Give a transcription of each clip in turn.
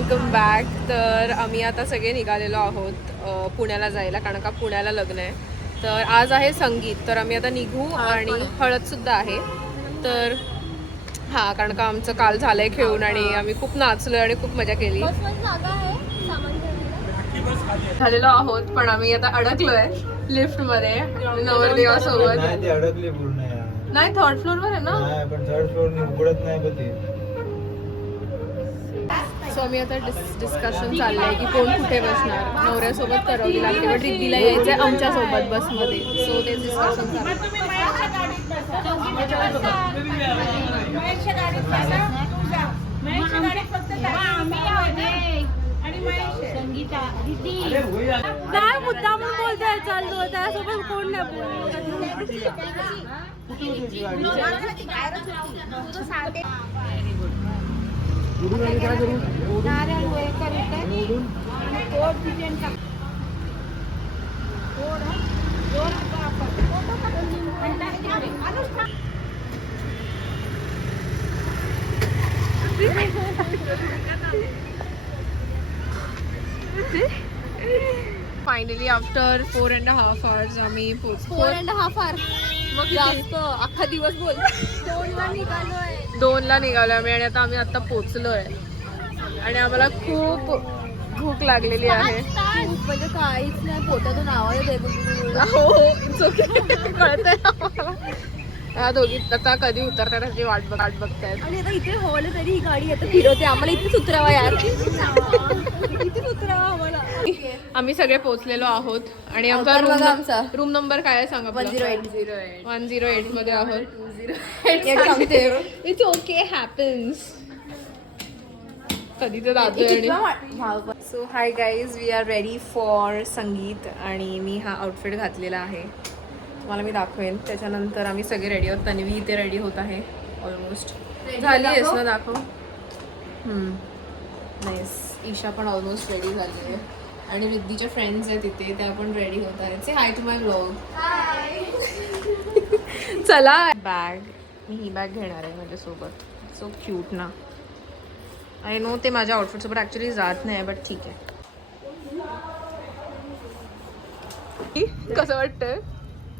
Welcome back. तर आम्ही आता सगळे निघालेलो आहोत पुण्याला जायला, कारण का पुण्याला लग्न आहे. तर आज आहे संगीत, तर आम्ही आता निघू आणि हळदसुद्धा आहे. तर हां, कारण का आमचं काल झालं आहे खेळून आणि आम्ही खूप नाचलो आणि खूप मजा केली. झालेलो आहोत, पण आम्ही आता अडकलो आहे लिफ्टमध्ये नवरदेवासोबत. अडकली पूर्ण. नाही, थर्ड फ्लोअरवर आहे ना. पण थर्ड फ्लोअर उघडत नाही पण ते. सो आम्ही आता डिस्कशन चाललंय की कोण कुठे बसणार. नवऱ्यासोबत ठरवली लागते, पण रिद्धीला यायचंय आमच्यासोबत बसमध्ये. सो ते डिस्कशन चाललंय. काय मुद्दा म्हणून बोलताय चाललो त्यासोबत कोण नाही फायनली आफ्टर 4.5 hours आम्ही पोहोचलो. 4.5 hours मग जास्त अख्खा दिवस बोल 2ला निघालोय. 2ला निघालो आम्ही आणि आता आम्ही पोहोचलोय आणि आम्हाला खूप भूक लागलेली आहे. म्हणजे काहीच नाही, पोटातून आवाज येत. हो, इट्स ओके. कळतंय आम्हाला. ह्या दोघी आता कधी उतरतात त्याची वाट बघतायत. आणि आता इथे हॉल आहे तरी ही गाडी आता फिरवते. आम्हाला इथेच उतरावा यार, इथेच उतरावा आम्हाला. आम्ही सगळे पोहोचलेलो आहोत आणि आमचा रूम नंबर काय आहे सांगा. 108 मध्ये आहोत. It's okay, happens. कधी तर जातोय. So hi guys, we are ready for sangeet आणि मी हा आउटफिट घातलेला आहे. तुम्हाला मी दाखवेन. त्याच्यानंतर आम्ही सगळे रेडी आहोत. तन्वी इथे रेडी होत आहे. ऑलमोस्ट झाली आहेस ना, दाखव. नाईस. ईशा पण ऑलमोस्ट रेडी झाली आहे आणि रिद्धीच्या फ्रेंड्स आहेत तिथे, त्या पण रेडी होत आहेत. से हाय टू माय व्लॉग. चला. बॅग, मी ही बॅग घेणार आहे माझ्यासोबत. सो क्यूट ना. आय नो ते माझ्या आउटफिटसोबत ॲक्च्युली जात नाही, बट ठीक आहे. कसं वाटतंय?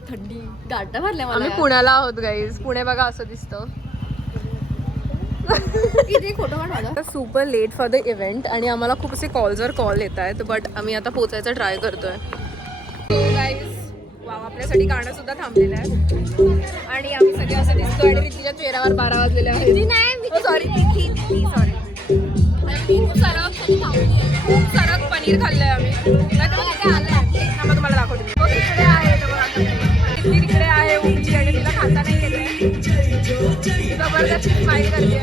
थंडी गाड्या भरल्या मला. आम्ही पुण्याला आहोत गाईज. पुणे बघा असं दिसतं. फोटो काढ. Super late for the event आणि आम्हाला खूप असे कॉल येत आहेत, बट आम्ही आता पोचायचा ट्राय करतोय. गाईज, वाव, आपल्यासाठी गाणं सुद्धा थांबलेलं आहे आणि आम्ही सगळे असं दिसतो आणि रिद्धीच्या चेहऱ्यावर 12 वाजलेले आहेत. सॉरी तिथी सॉरी. खूप सारं पनीर खाल्लंय आम्ही. मग तुम्हाला दाखवते. तिकडे आहे तिकडे आहे उभी आणि तिला खाता नाही येते. जबरदस्त स्माईल करते.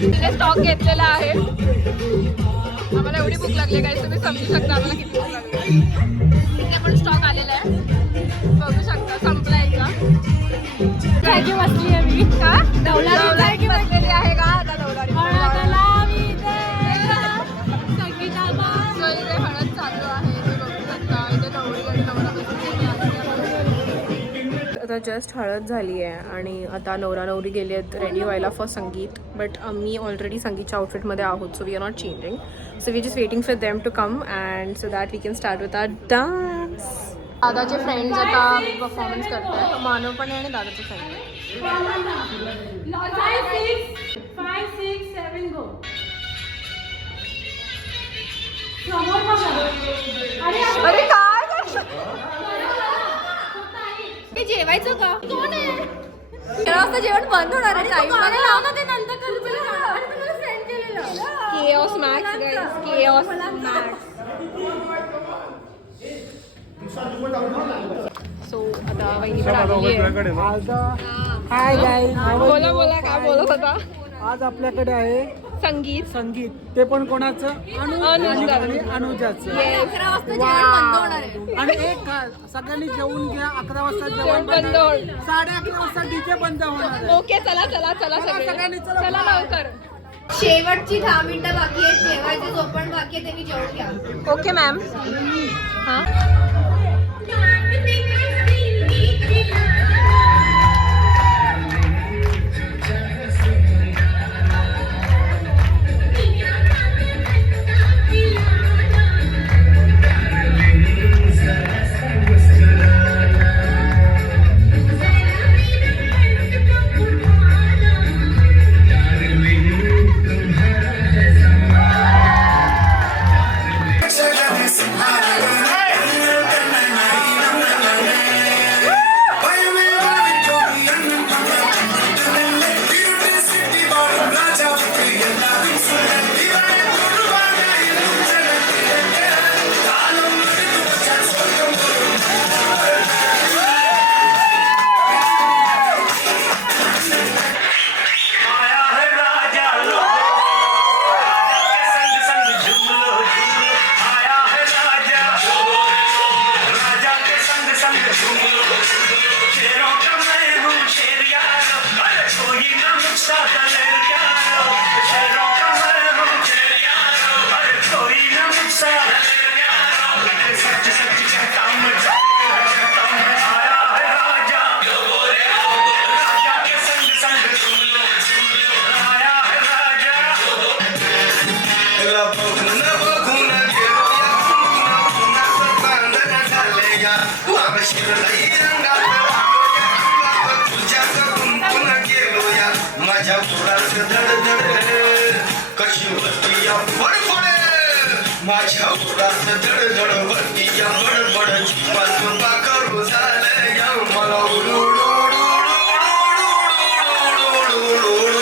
तिने स्टॉक घेतलेला आहे. आम्हाला एवढी भूक लागली काय तुम्ही समजू शकता आम्हाला किती भूक लागली. तिथे पण स्टॉक आलेला आहे, बघू शकता. संपलाय का जागी बसली आहे मी. का दौलारी बसलेली आहे का आता दौलारी. हळद चालू आहे, बघू शकता. इथे नवरी आणि नवरा बसलेले आहेत. आता जस्ट हळद झाली आहे आणि आता नवरा नवरी गेली आहेत रेडी व्हायला फॉर संगीत. बट आम्ही ऑलरेडी संगीतच्या आउटफिटमध्ये आहोत, so we are not changing. So we just waiting for them to come and so that we can start with our dance. दादाचे फ्रेंड्स आता परफॉर्मन्स करत आहेत. मानव पण आहे आणि दादाचे फ्रेंड. 5, 6, 7 गो. अरे काय ते जेवायचं का? कोण आहे? 11 वाजता जेवण बंद होणार आहे. टाइम मला लाव ना, ते नंतर करू. तुम्हाला सेंड केलेलं. Chaos max guys, chaos max. So आता वहिनी पण आलेली आहे. हाय गाईज, बोला काय बोलत होता. आज आपल्याकडे आहे संगीत. ते पण कोणाचं? अनुजाचं. 11 वाजता जेवण बंद होणार आहे. आणि एक सगळ्यांनी जेवून घ्या. 11 वाजता जेवण बंद. 11:30 वाजता डीजे बंद होणार आहे. ओके, चला सगळ्यांनी चला लवकर. शेवटची 10 मिनिटं बाकी आहेत. जेवायचं जो पण बाकी आहे त्यांनी जेवून घ्या. Okay ma'am. हां, शिरलाई रंगात रांगोळ्या अंगात तुझ्याच गुंतून गेलोया माझ्या पोराच धडधड कशी होती या फडफड माझ्या पोराच धडधड होती या बडबड जीवाचं पाखरू झालं या मला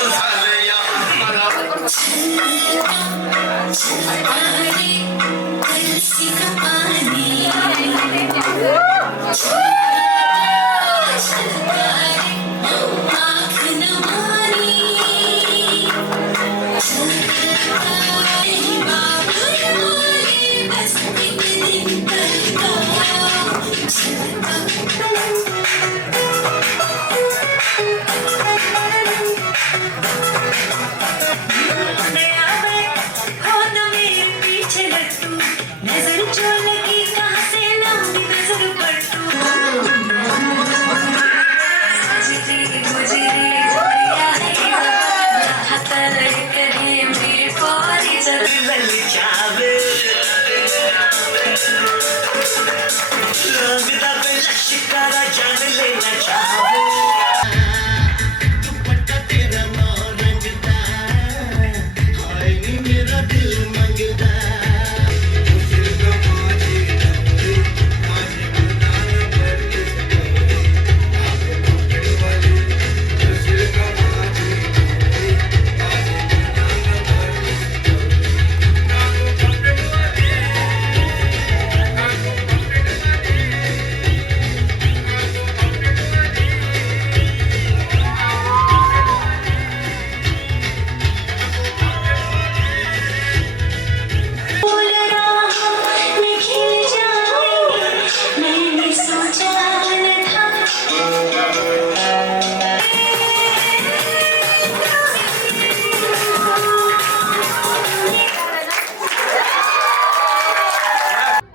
झालं या मला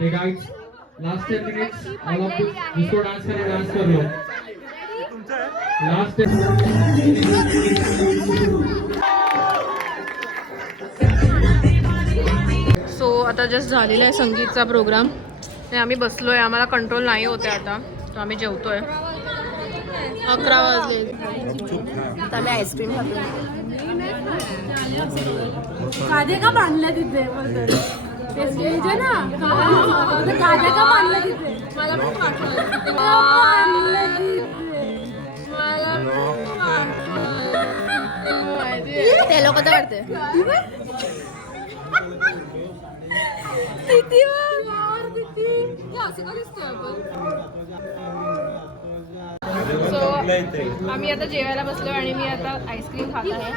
Hey guys, last 10 minutes, all of this, जिसको डांस करे डांस कर लो. Last 10. सो आता जस्ट झालेला आहे संगीतचा प्रोग्राम आणि आम्ही बसलोय. आम्हाला कंट्रोल नाही होते आता, तर आम्ही जेवतोय. 11 वाजले. आता आम्ही आईस्क्रीम खातो. कादे का बांधलं तिथे ना कादे का बांधलं तिथे मला पण ते लोक तर वाटते सो आम्ही आता जेवायला बसलोय आणि मी आता आईस्क्रीम खात आहे.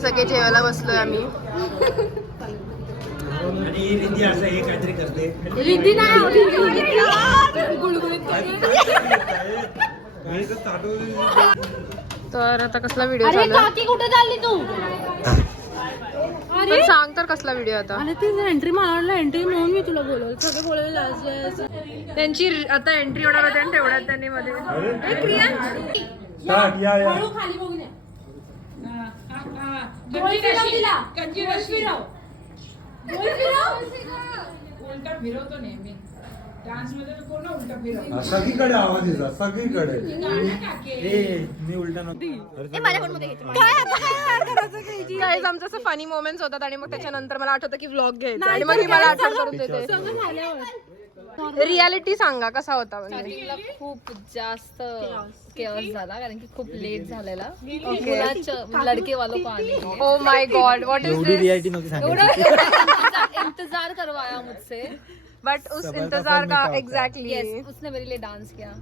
सगळे जेवायला बसलोय आम्ही. रिद्धी नाही तर आता कसला व्हिडिओ चालू आहे? कुठे चालली तू पण सांग तर कसला व्हिडिओ आता? अरे ती एंट्री मारला एंट्री म्हणून मी तुला बोलवलं. सगळे बोलवले लास्ट त्यांची आता एंट्री होणार होती आणि तेवढ्यात त्यांनी मध्ये खाली बघून सगळीकडे आवाज येतात सगळीकडे. गाईज आमचं असं फनी मोमेंट्स होतात आणि मग त्याच्यानंतर मला आठवतं की व्लॉग घ्यायचा आणि मग ही मला आठवण करून देते. रियालिटी सांगा कसा होता? म्हणजे खूप जास्त केअर्स झाला कारण की खूप लेट झालेला. लडके वालों को आने के oh my God, what is this? इंतजार करवाया मुझसे. बट उस इंतजार का एग्जैक्टली उसने मेरे लिए डांस किया.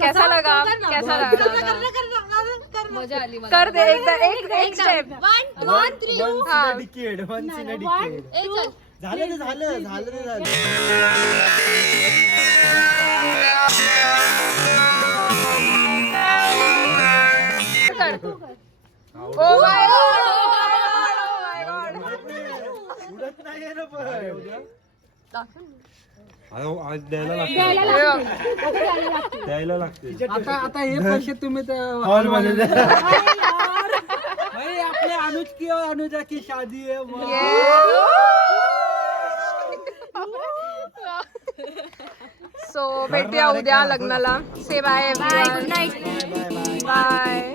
कैसा लगा? कैसा लगा? मजा आली मला. कर दे एकदा एक स्टेप. 1 2 3 हां झालं. ओ माय गॉड. आज द्यायला लागते. आता हे पैसे तुम्ही हॉल मध्ये द्या. भाई आपले अनुज की और अनुजा की शादी है. सो भेटूया उद्या लग्नाला. Say bye bye good night bye.